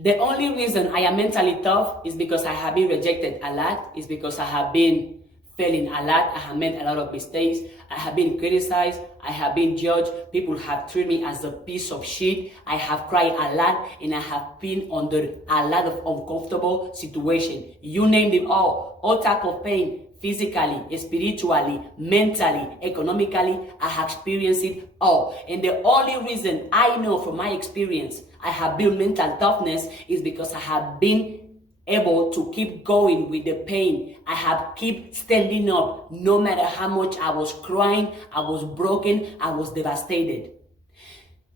The only reason I am mentally tough is because I have been rejected a lot, is because I have been failing a lot, I have made a lot of mistakes, I have been criticized, I have been judged, people have treated me as a piece of shit, I have cried a lot, and I have been under a lot of uncomfortable situations. You name them all type of pain, physically, spiritually, mentally, economically, I have experienced it all. And the only reason I know from my experience I have built mental toughness is because I have been able to keep going with the pain. I have keep standing up no matter how much I was crying, I was broken, I was devastated.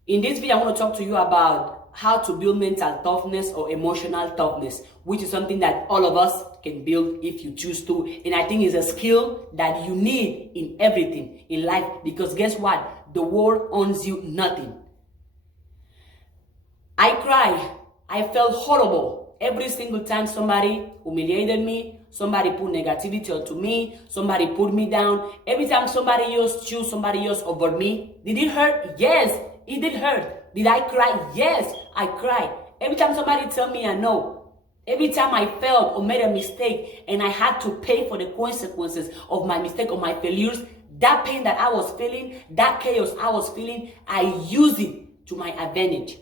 In this video, I want to talk to you about how to build mental toughness or emotional toughness, which is something that all of us can build if you choose to. And I think it's a skill that you need in everything in life, because guess what? The world owns you nothing. I cried. I felt horrible. Every single time somebody humiliated me, somebody put negativity onto me, somebody put me down, every time somebody else chose somebody else over me, did it hurt? Yes, it did hurt. Did I cry? Yes, I cried. Every time somebody told me I know, every time I failed or made a mistake and I had to pay for the consequences of my mistake or my failures, that pain that I was feeling, that chaos I was feeling, I used it to my advantage.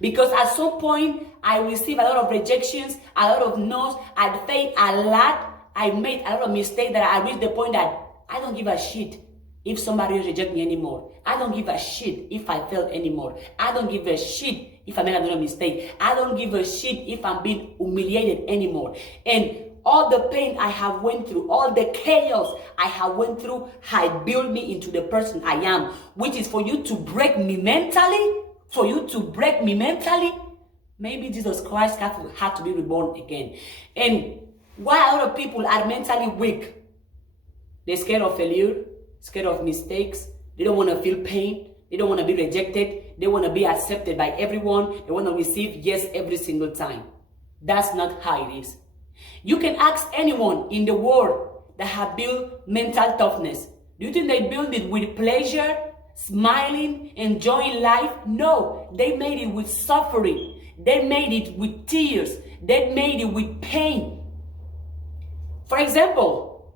Because at some point, I received a lot of rejections, a lot of no's, I failed a lot, I made a lot of mistakes that I reached the point that I don't give a shit if somebody rejects me anymore. I don't give a shit if I failed anymore. I don't give a shit if I made another mistake. I don't give a shit if I'm being humiliated anymore. And all the pain I have went through, all the chaos I have went through, had built me into the person I am, which is for you to break me mentally. For you to break me mentally, maybe Jesus Christ had to be reborn again. And why a lot of people are mentally weak? They're scared of failure, scared of mistakes. They don't want to feel pain. They don't want to be rejected. They want to be accepted by everyone. They want to receive yes every single time. That's not how it is. You can ask anyone in the world that have built mental toughness. Do you think they build it with pleasure? Smiling, enjoying life? No, they made it with suffering. They made it with tears. They made it with pain. For example,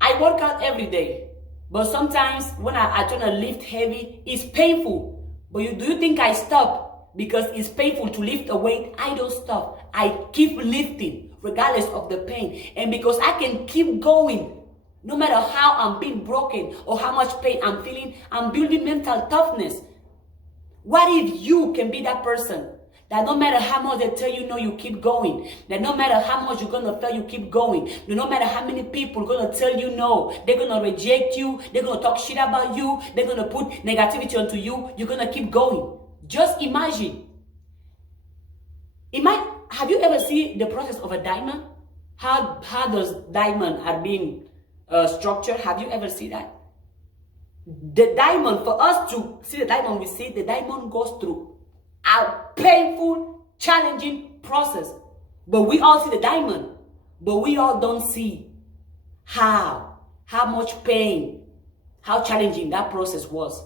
I work out every day, but sometimes when I try to lift heavy, it's painful. But do you think I stop because it's painful to lift a weight? I don't stop. I keep lifting regardless of the pain. And because I can keep going, no matter how I'm being broken or how much pain I'm feeling, I'm building mental toughness. What if you can be that person that no matter how much they tell you no, you keep going? That no matter how much you're going to fail, you keep going. No matter how many people are going to tell you no, they're going to reject you, they're going to talk shit about you, they're going to put negativity onto you, you're going to keep going. Just imagine. Have you ever seen the process of a diamond? How does diamond are being structure? Have you ever seen that? The diamond, for us to see the diamond, we see the diamond goes through a painful, challenging process. But we all see the diamond, but we all don't see how much pain, how challenging that process was.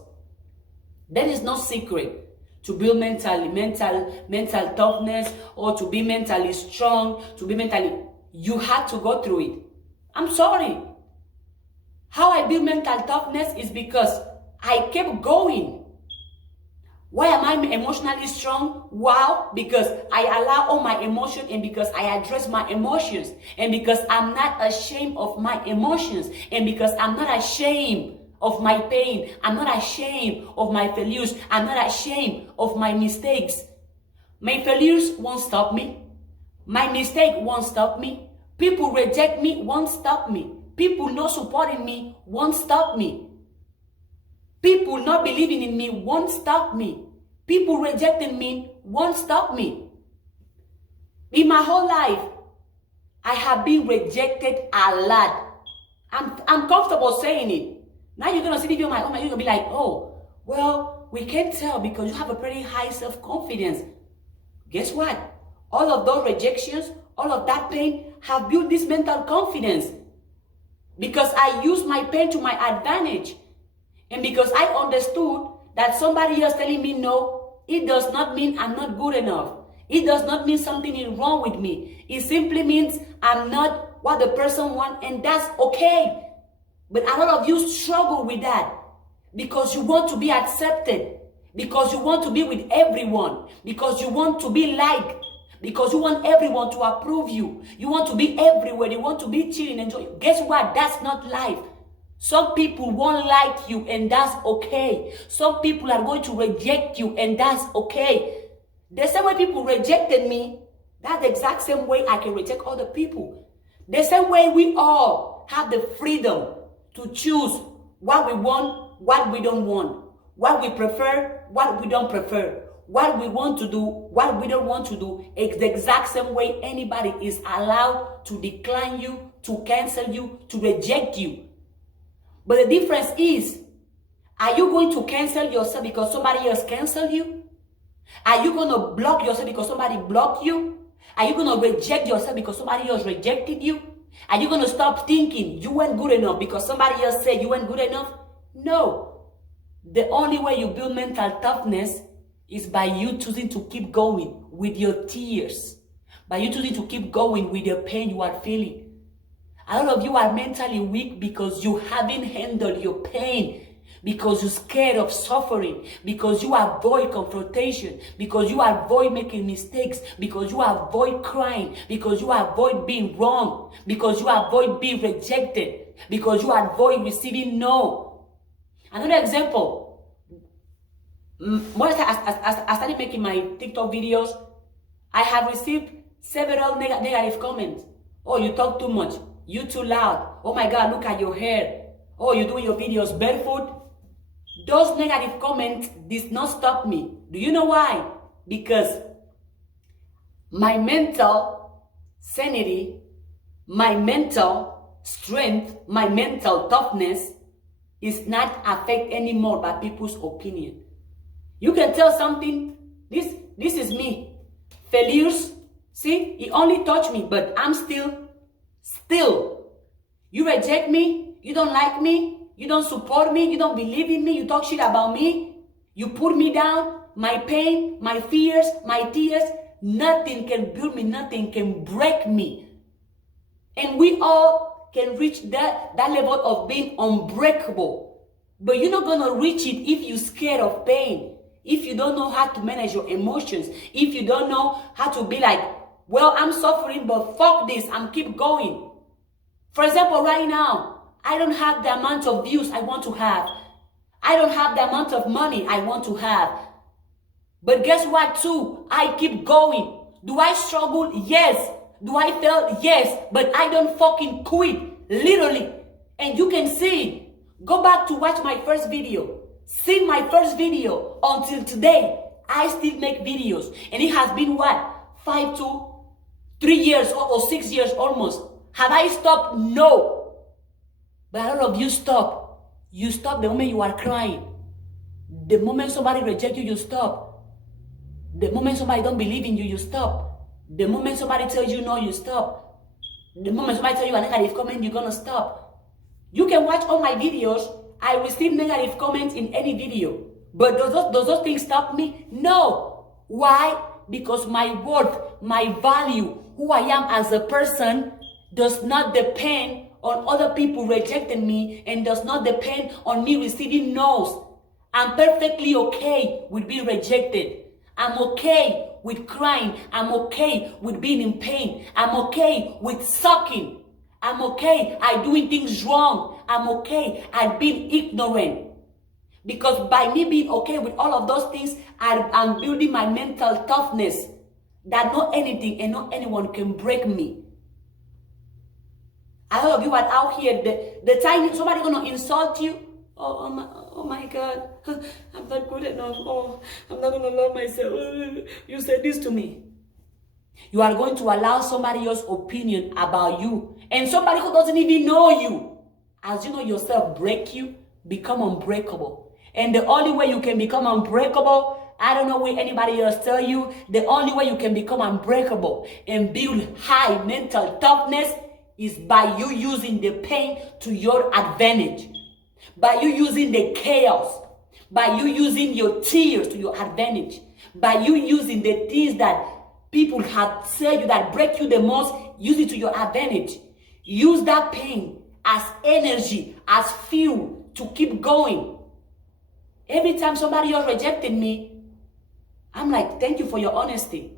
There is no secret to build mental toughness, or to be mentally strong, you had to go through it. I'm sorry. How I build mental toughness is because I kept going. Why am I emotionally strong? Wow, because I allow all my emotions, and because I address my emotions, and because I'm not ashamed of my emotions, and because I'm not ashamed of my pain. I'm not ashamed of my failures. I'm not ashamed of my mistakes. My failures won't stop me. My mistake won't stop me. People reject me won't stop me. People not supporting me won't stop me. People not believing in me won't stop me. People rejecting me won't stop me. In my whole life, I have been rejected a lot. I'm comfortable saying it. Now you're going to see the video on my own, and you're going to be like, oh, well, we can't tell because you have a pretty high self-confidence. Guess what? All of those rejections, all of that pain have built this mental confidence. Because I use my pain to my advantage. And because I understood that somebody else telling me no, it does not mean I'm not good enough. It does not mean something is wrong with me. It simply means I'm not what the person wants, and that's okay. But a lot of you struggle with that because you want to be accepted, because you want to be with everyone, because you want to be liked, because you want everyone to approve you. You want to be everywhere. You want to be chilling, enjoy. Guess what? That's not life. Some people won't like you, and that's okay. Some people are going to reject you, and that's okay. The same way people rejected me, that's the exact same way I can reject other people. The same way we all have the freedom to choose what we want, what we don't want, what we prefer, what we don't prefer, what we want to do, what we don't want to do. It's the exact same way anybody is allowed to decline you, to cancel you, to reject you. But the difference is, are you going to cancel yourself because somebody else canceled you? Are you going to block yourself because somebody blocked you? Are you going to reject yourself because somebody else rejected you? Are you going to stop thinking you weren't good enough because somebody else said you weren't good enough? No. The only way you build mental toughness is by you choosing to keep going with your tears. By you choosing to keep going with the pain you are feeling. A lot of you are mentally weak because you haven't handled your pain, because you're scared of suffering, because you avoid confrontation, because you avoid making mistakes, because you avoid crying, because you avoid being wrong, because you avoid being rejected, because you avoid receiving no. Another example, when I started making my TikTok videos, I have received several negative comments. Oh, you talk too much. You too loud. Oh my God, look at your hair. Oh, you do your videos barefoot. Those negative comments did not stop me. Do you know why? Because my mental sanity, my mental strength, my mental toughness is not affected anymore by people's opinion. You can tell something, this is me. Failures, see, it only touched me, but I'm still. You reject me, you don't like me, you don't support me, you don't believe in me, you talk shit about me, you put me down, my pain, my fears, my tears, nothing can build me, nothing can break me. And we all can reach that level of being unbreakable. But you're not going to reach it if you're scared of pain, if you don't know how to manage your emotions, if you don't know how to be like, well, I'm suffering, but fuck this, I'm keep going. For example, right now, I don't have the amount of views I want to have. I don't have the amount of money I want to have. But guess what too? I keep going. Do I struggle? Yes. Do I fail? Yes. But I don't fucking quit. Literally. And you can see it. Go back to watch my first video. See my first video until today. I still make videos. And it has been what? 5 to 3 years or 6 years almost. Have I stopped? No. But a lot of you stop. You stop the moment you are crying. The moment somebody rejects you, you stop. The moment somebody don't believe in you, you stop. The moment somebody tells you no, you stop. The moment somebody tells you a negative comment, you're gonna stop. You can watch all my videos. I receive negative comments in any video. But does those things stop me? No. Why? Because my worth, my value, who I am as a person does not depend on other people rejecting me and does not depend on me receiving no's. I'm perfectly okay with being rejected. I'm okay with crying. I'm okay with being in pain. I'm okay with sucking. I'm okay at doing things wrong. I'm okay at being ignorant. Because by me being okay with all of those things, I'm building my mental toughness that not anything and not anyone can break me. A lot of you are out here, the time somebody gonna insult you. Oh my God, I'm not good enough. Oh, I'm not gonna love myself. You said this to me. You are going to allow somebody else's opinion about you, and somebody who doesn't even know you, as you know yourself, break you, become unbreakable. And the only way you can become unbreakable, I don't know what anybody else tell you, the only way you can become unbreakable and build high mental toughness is by you using the pain to your advantage. By you using the chaos. By you using your tears to your advantage. By you using the things that people have said you that break you the most, use it to your advantage. Use that pain as energy, as fuel to keep going. Every time somebody else rejected me, I'm like, thank you for your honesty.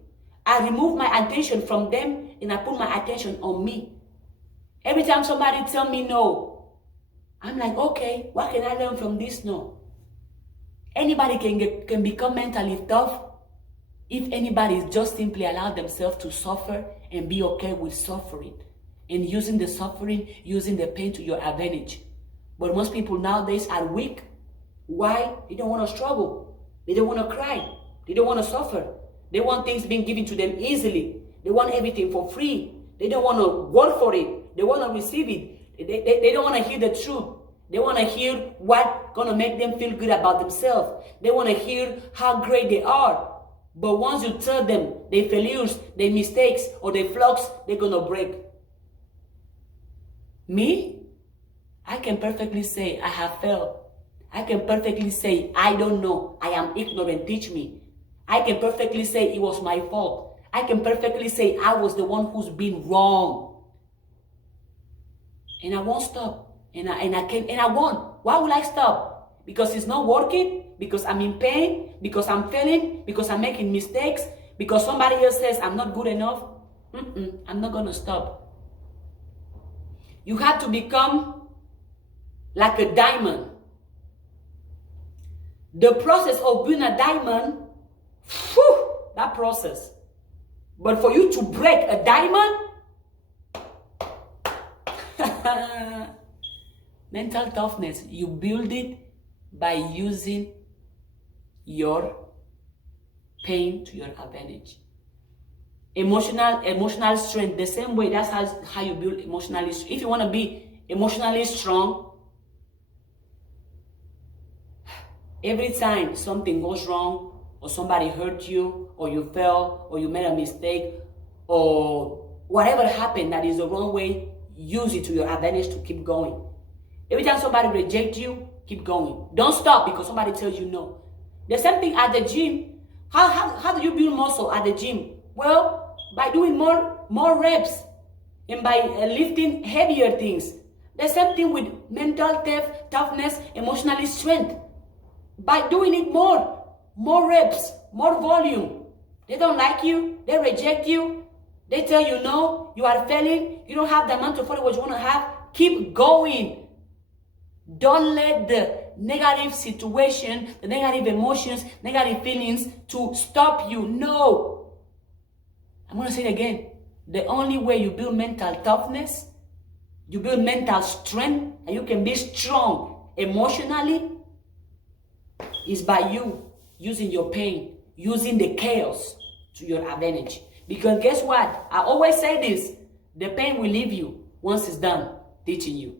I remove my attention from them and I put my attention on me. Every time somebody tell me no, I'm like, okay, what can I learn from this no? Anybody can become mentally tough if anybody just simply allow themselves to suffer and be okay with suffering and using the suffering, using the pain to your advantage. But most people nowadays are weak. Why? They don't want to struggle. They don't want to cry. They don't want to suffer. They want things being given to them easily. They want everything for free. They don't want to work for it. They want to receive it. They don't want to hear the truth. They want to hear what's going to make them feel good about themselves. They want to hear how great they are. But once you tell them their failures, their mistakes, or their flaws, they're going to break. Me? I can perfectly say I have failed. I can perfectly say I don't know. I am ignorant. Teach me. I can perfectly say it was my fault. I can perfectly say I was the one who's been wrong. And I won't stop. And I won't. Why would I stop? Because it's not working? Because I'm in pain? Because I'm failing? Because I'm making mistakes? Because somebody else says I'm not good enough? I'm not going to stop. You have to become like a diamond. The process of being a diamond, that process. But for you to break a diamond, mental toughness, you build it by using your pain to your advantage. Emotional strength, the same way, that's how you build emotionally. If you want to be emotionally strong, every time something goes wrong, or somebody hurt you, or you fell, or you made a mistake, or whatever happened that is the wrong way, use it to your advantage to keep going. Every time somebody rejects you, keep going. Don't stop because somebody tells you no. The same thing at the gym. How do you build muscle at the gym? Well, by doing more reps and by lifting heavier things. The same thing with mental toughness, emotionally strength. By doing it more reps, more volume. They don't like you, they reject you, they tell you no, you are failing, you don't have the amount of followers you want to have. Keep going. Don't let the negative situation, the negative emotions, negative feelings to stop you. No. I'm going to say it again. The only way you build mental toughness, you build mental strength, and you can be strong emotionally, is by you using your pain, using the chaos to your advantage. Because guess what? I always say this, the pain will leave you once it's done teaching you.